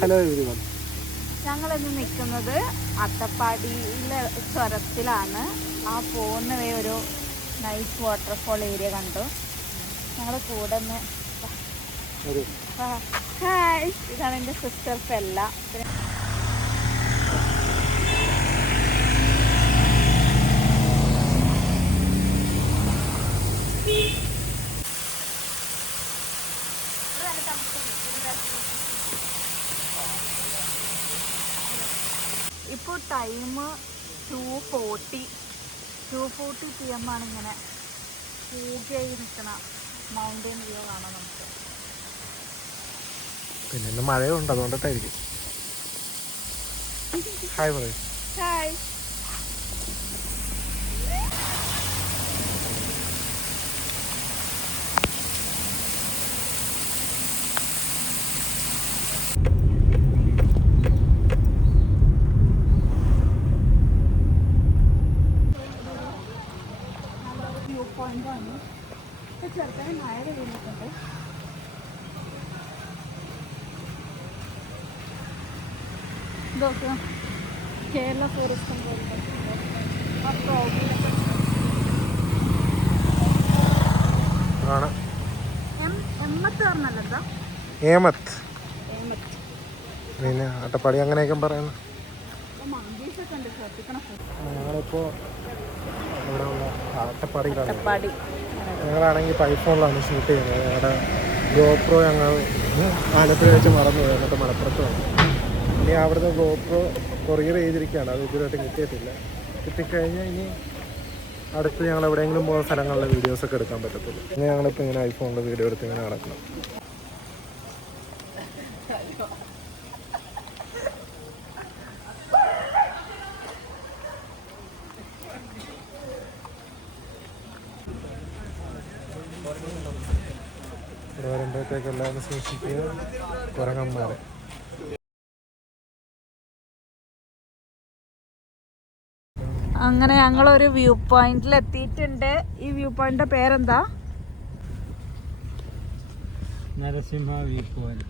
Hello everyone. ഞങ്ങളിന്ന് നിൽക്കുന്നത് അട്ടപ്പാടിയിലെ ചുരത്തിലാണ്. ആ പോകുന്ന വഴി ഒരു നൈസ് വാട്ടർഫോൾ ഏരിയ കണ്ടു. ഞങ്ങളുടെ കൂടെ ഒന്ന് ഹായ്, ഇതാണ് എൻ്റെ സിസ്റ്റർ ഫെല്ല. ഇപ്പോൾ ടൈം 2:40 PM ആണ്. ഇങ്ങനെ പൂജയായി നിൽക്കുന്ന മൗണ്ടൻ വ്യൂ കാണാം നമുക്ക്. പിന്നെ ഇന്ന് മഴയുണ്ട്, അതുകൊണ്ടിട്ടായിരിക്കും. ഹായ് പറയൂ. ഹായ്. വ്യൂ പോയിന്റാണ്. ഇപ്പോൾ ചെറുതായി മഴ പെയ്യുന്നുണ്ട്. ഇതൊക്കെ കേരള ടൂറിസം പോലത്തെ ഏമത്ത്. പിന്നെ അട്ടപ്പാടി അങ്ങനെയൊക്കെ പറയുന്നു. ഞങ്ങളിപ്പോൾ ഇവിടെ ഉള്ള അട്ടപ്പാടിയിലാണ്. ഞങ്ങളാണെങ്കിൽ ഐഫോണിലാണ് ഷൂട്ട് ചെയ്യുന്നത്. ഞങ്ങളുടെ ഗോപ്രോ ഞങ്ങൾ ആലപ്പുഴ വെച്ച് മറന്നു പോയി, എന്നിട്ട് മലപ്പുറത്ത് വന്നു. ഇനി അവിടുന്ന് ഗോപ്രോ കൊറിയർ ചെയ്തിരിക്കുകയാണ്, അത് ഇതുവരെയായിട്ട് കിട്ടിയിട്ടില്ല. കിട്ടിക്കഴിഞ്ഞാൽ ഇനി അടുത്ത് ഞങ്ങൾ എവിടെയെങ്കിലും പോകുന്ന സ്ഥലങ്ങളിലെ വീഡിയോസൊക്കെ എടുക്കാൻ പറ്റത്തുള്ളൂ. ഇനി ഞങ്ങളിപ്പോൾ ഇങ്ങനെ ഐഫോണിൽ വീഡിയോ എടുത്ത് ഇങ്ങനെ നടക്കണം. ഇവിടെ വരുമ്പോഴത്തേക്ക് എല്ലാവരും സൂക്ഷിക്കുക കുരങ്ങന്മാരെ. അങ്ങനെ ഞങ്ങളൊരു വ്യൂ പോയിന്റിൽ എത്തിയിട്ടുണ്ട്. ഈ വ്യൂ പോയിന്റിന്റെ പേരെന്താ? Narasimha view point.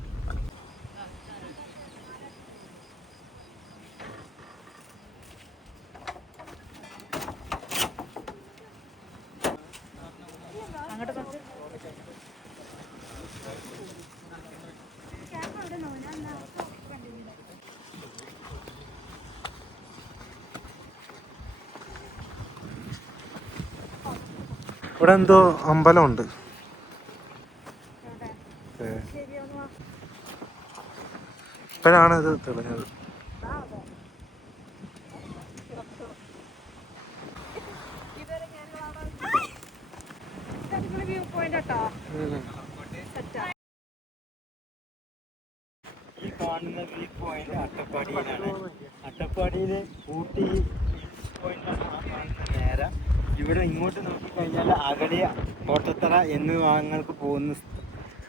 ഇവിടെ എന്തോ അമ്പലമുണ്ട്. ഇപ്പോഴാണ് ഇത് തെളിഞ്ഞത്. ഈ കാണുന്ന വ്യൂ പോയിന്റ് അട്ടപ്പാടിയിലാണ്. അട്ടപ്പാടിയിൽ ഊട്ടി പോയിന്റാണ് ആ കാണുന്ന നേരം. ഇവിടെ ഇങ്ങോട്ട് നോക്കിക്കഴിഞ്ഞാൽ അകലെ കോട്ടത്തറ എന്നീ ഭാഗങ്ങൾക്ക് പോകുന്ന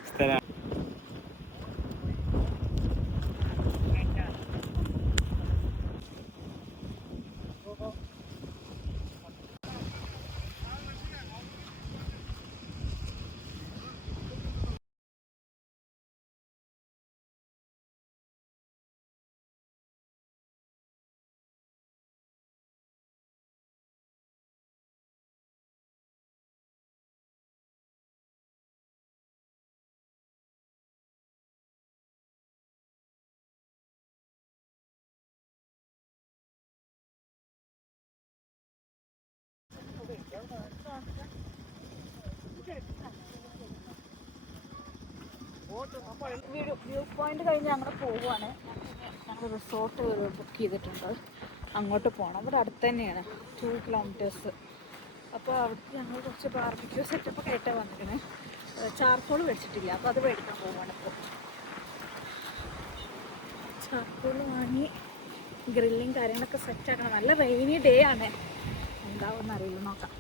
സ്ഥലമാണ്. വ്യൂ പോയിന്റ് കഴിഞ്ഞ് ഞങ്ങൾ പോവുകയാണ്. ഞങ്ങൾ റിസോർട്ട് ബുക്ക് ചെയ്തിട്ടുണ്ട്, അങ്ങോട്ട് പോകണം. ഇവിടെ അടുത്ത് തന്നെയാണ്, 2 kilometers. അപ്പോൾ അവിടുത്തെ ഞങ്ങൾ കുറച്ച് ബാർബിക്യൂ സെറ്റപ്പൊക്കെ ആയിട്ടാണ് വന്നിരിക്കുന്നത്. ചാർക്കോൾ മേടിച്ചിട്ടില്ല, അപ്പോൾ അത് മേടിക്കാൻ പോവുകയാണ്. ഇപ്പോൾ ചാർക്കോൾ വാങ്ങി ഗ്രില്ലിങ് കാര്യങ്ങളൊക്കെ സെറ്റാക്കണം. നല്ല റെയിനി ഡേ ആണ്, എന്താവുമെന്ന് അറിയില്ല, നോക്കാം.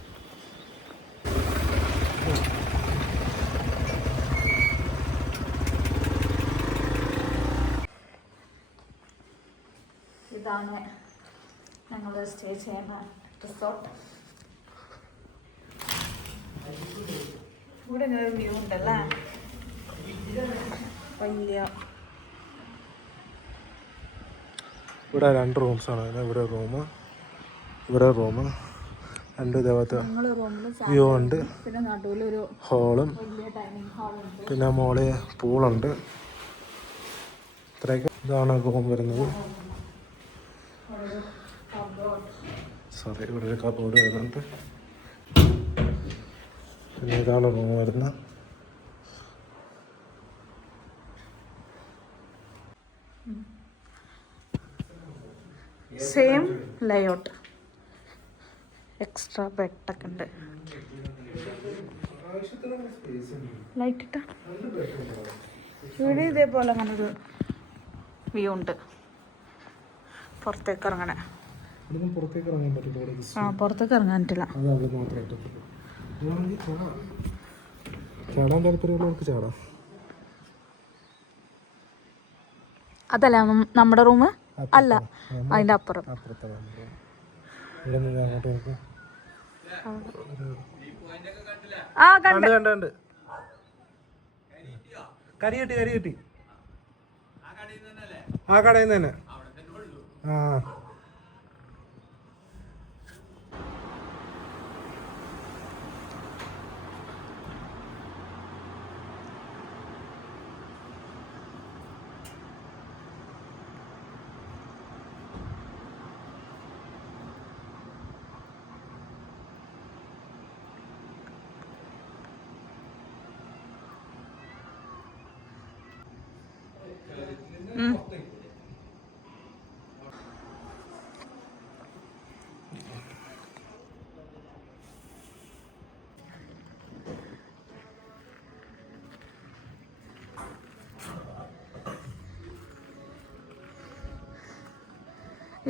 ഇതാണ് ഞങ്ങൾ സ്റ്റേ ചെയ്യുന്ന റിസോർട്ട്. ഇവിടെ ഇങ്ങനെ വ്യൂ ഉണ്ടല്ലേ, വലിയ ഇവിടെ 2 റൂംസാണ്. ഇവിടെ റൂം 2 ഇതേപോലത്തെ വ്യൂ ഉണ്ട്. പിന്നെ നടുവിലൊരു ഹോളും വലിയ ഡൈനിങ് ഹാളുണ്ട്. പിന്നെ മോളിൽ പൂളുണ്ട്. ഇത്രയൊക്കെ ഇതാണ് റൂം വരുന്നത്. സോറി, ഇവിടെ ഒരു കബോർഡ് വരുന്നുണ്ട്. പിന്നെ ഇതാണ് റൂം വരുന്നത്. Same layout. എക്സ്ട്രാ ബെഡൊക്കെ ഉണ്ട്. ലൈറ്റ് ഇട്ട ഇവിടെ ഇതേപോലെ അങ്ങനെ ഒരു വ്യൂ ഉണ്ട്. പുറത്തേക്ക് ഇറങ്ങണേ. പുറത്തേക്ക് ഇറങ്ങാൻ പറ്റില്ല. പുറത്തേക്ക് ഇറങ്ങാൻ പറ്റില്ല. ചാടാൻ താല്പര്യമുള്ളവർക്ക് ചാടാം. അതല്ല നമ്മുടെ റൂം അല്ല, അതിന്റെ അപ്പുറം. കണ്ട് കരി കിട്ടി ആ കടയിൽ നിന്ന് തന്നെ. ആ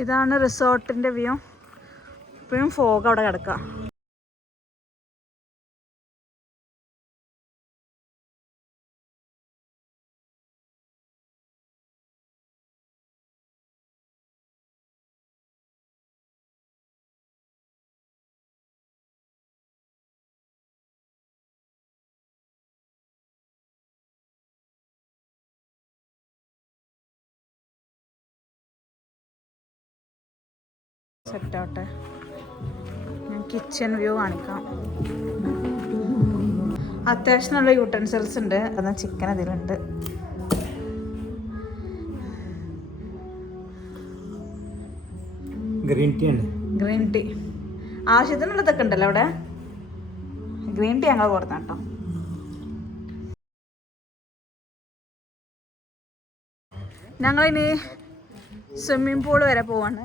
ഇതാണ് റിസോർട്ടിന്റെ വ്യൂ. ഇപ്പോഴും ഫോഗ് അവിടെ കിടക്കാം. സെറ്റാവട്ടെ, ഞാൻ കിച്ചൺ വ്യൂ കാണിക്കാം. അത്യാവശ്യം നല്ല യൂട്ടൻസിൽസ് ഉണ്ട്. എന്നാൽ ചിക്കൻ അതിലുണ്ട്. ഗ്രീൻ ടീ ആവശ്യത്തിനുള്ളതൊക്കെ ഉണ്ടല്ലോ അവിടെ. ഗ്രീൻ ടീ ഞങ്ങൾ കൊടുത്ത കേട്ടോ. ഞങ്ങളിനി സ്വിമ്മിംഗ് പൂൾ വരെ പോവാണ്.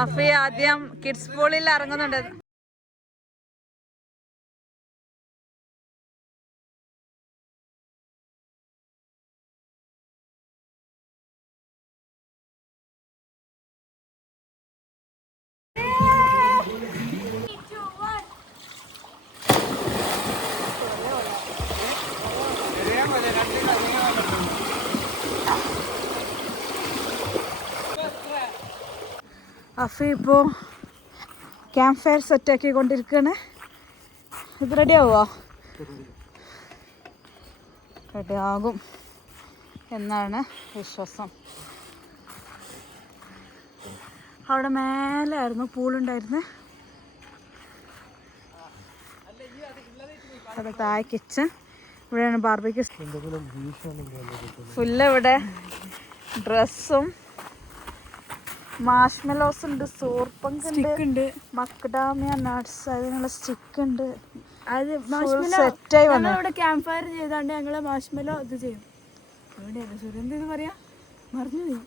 അഫി ആദ്യം കിഡ്സ് പൂളിൽ ഇറങ്ങുന്നുണ്ട്. അഫി ഇപ്പോൾ ക്യാമ്പ് ഫയർ സെറ്റാക്കിക്കൊണ്ടിരിക്കുകയാണ്. ഇത് റെഡി ആവുമോ? റെഡി ആകും എന്നാണ് വിശ്വാസം. അവിടെ മേലായിരുന്നു പൂളുണ്ടായിരുന്നു. അവിടെ താഴെ കിച്ചൺ, ഇവിടെയാണ് ബാർബിക്യൂ. ഫുള്ള് ഇവിടെ ഡ്രസ്സും മാഷ്മെലോസ് ഉണ്ട്, സോർപ്പങ്ക് ഉണ്ട്, മക്ഡാമിയ നട്ട്സ്, അതിനുള്ള സ്റ്റിക്ക് ഉണ്ട്. അത് സെറ്റായി വന്നു. ഞങ്ങളിവിടെ ക്യാമ്പ് ഫയർ ചെയ്താണ്ട് ഞങ്ങള് മാഷ്മെല്ലോ ഇത് ചെയ്യും. എവിടെയല്ല സുരന്ത് ഇത് പറയാ മറന്നു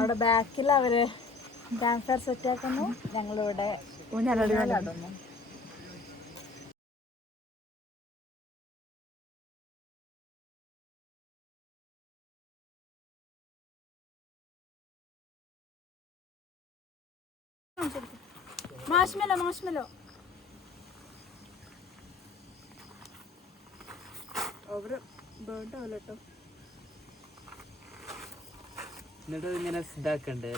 അവിടെ ബാക്കിൽ അവര് ക്യാമ്പ് ഫയർ സെറ്റ് ആക്കുന്നു, ഞങ്ങളിവിടെ ഊഞ്ഞാലാടുന്നു. മാഷ്മെല്ലോ മാഷ്മെല്ലോ അവര് ബേർഡ് ആവില്ല കേട്ടോ. എന്നിട്ട് ഇങ്ങനെ ഇതാക്കണ്ടേ?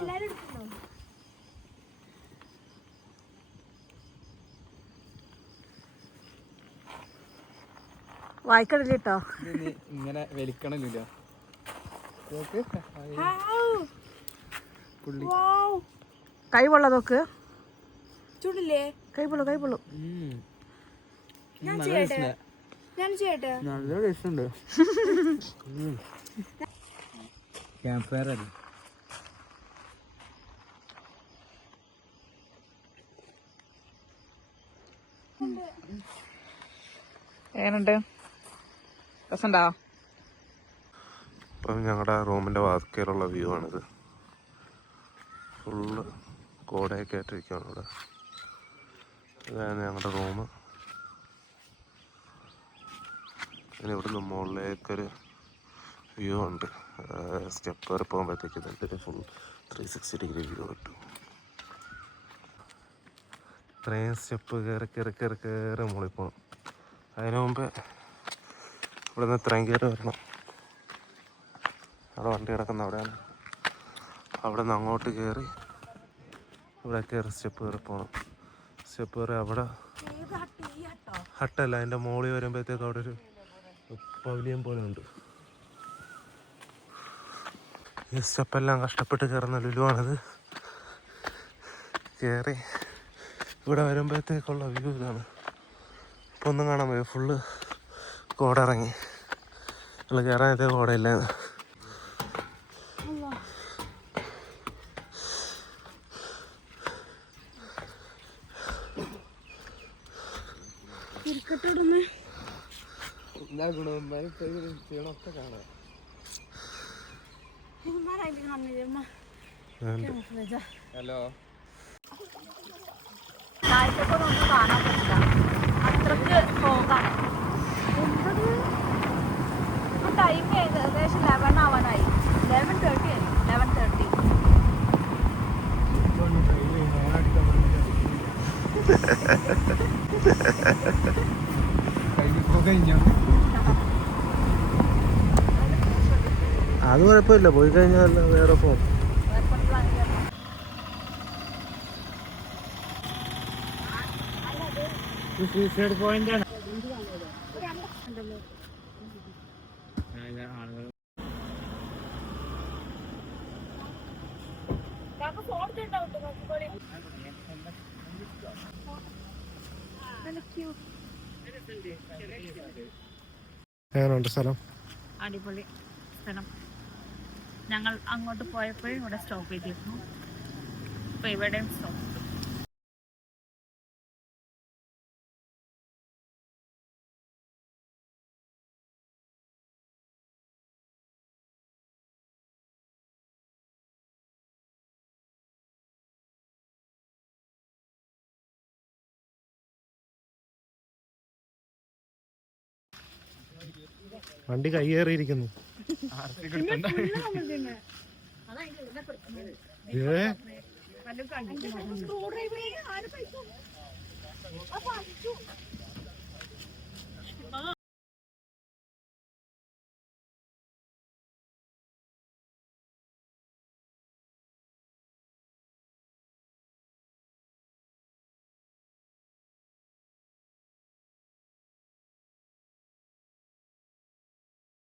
എല്ലാരും എടുക്കണോ? വായിക്കടലിട്ടോ ഇങ്ങനെ വലിക്കണില്ല. കൈ പൊള്ള നോക്ക്. ചൂടില്ലേ? കൈ പൊള്ളു. ഞാൻ ചെയ്യട്ടെ? നല്ല രസമുണ്ട്. ക്യാമ്പ് ഫയർ അല്ലേ? എങ്ങനുണ്ട്? രസമുണ്ടോ? ഇപ്പം ഞങ്ങളുടെ റൂമിൻ്റെ വാതിക്കലുള്ള വ്യൂ ആണിത്. ഫുള്ള് കോടയൊക്കെ ആയിട്ടിരിക്കുകയാണ് ഇവിടെ. ഇതാണ് ഞങ്ങളുടെ റൂം. പിന്നെ ഇവിടുന്ന് മുകളിലേക്കൊരു വ്യൂ ഉണ്ട്. സ്റ്റെപ്പ് കയറി പോകുമ്പോഴത്തേക്ക് ഇതിൻ്റെ ഫുൾ 360 ഡിഗ്രി വ്യൂ കിട്ടും. ഇത്രയും സ്റ്റെപ്പ് കയറി മുകളിൽ പോകണം. അതിന് മുമ്പ് ഇവിടെ നിന്ന് ഇത്രയും കയറി വരണം. അവിടെ വണ്ടി കിടക്കുന്ന അവിടെയാണ്. അവിടെ നിന്ന് അങ്ങോട്ട് കയറി ഇവിടെ കയറി സ്റ്റെപ്പ് കയറി പോകണം. സ്റ്റെപ്പ് കയറി അവിടെ ഹട്ടല്ല, അതിൻ്റെ മുകളിൽ വരുമ്പോഴത്തേക്ക് അവിടെ ഒരു പവലിയൻ പോലെ ഉണ്ട്. ഈ സ്റ്റെപ്പെല്ലാം കഷ്ടപ്പെട്ട് കയറുന്ന ലുലുവാണിത്. കയറി ഇവിടെ വരുമ്പോഴത്തേക്കുള്ള വ്യൂ ഇതാണ്. ഇപ്പോൾ ഒന്നും കാണാൻ പോയി, ഫുള്ള് കോട ഇറങ്ങി. നമ്മൾ കയറാനത്തെ കോടയില്ലായിരുന്നു. ഹലോ. കാഴ്ചക്കൊന്നും കാണാൻ പറ്റില്ല, അത്രക്ക് പോകാൻ. ടൈം ഏകദേശം 11 ആവാനായി. 11:30 ആയി. 11:30. അത് കുഴപ്പമില്ല, പോയി കഴിഞ്ഞാൽ വേറെ പോകും. സൂസൈഡ് പോയിന്റ് ആണ്. എങ്ങനെയുണ്ട് സ്ഥലം? അടിപൊളി സ്ഥലം. ഞങ്ങൾ അങ്ങോട്ട് പോയപ്പോഴും ഇവിടെ സ്റ്റോപ്പ് ചെയ്തിരുന്നു. ഇപ്പൊ ഇവിടെയും സ്റ്റോപ്പ്. വണ്ടി കയ്യേറിയിരിക്കുന്നു. Screw driver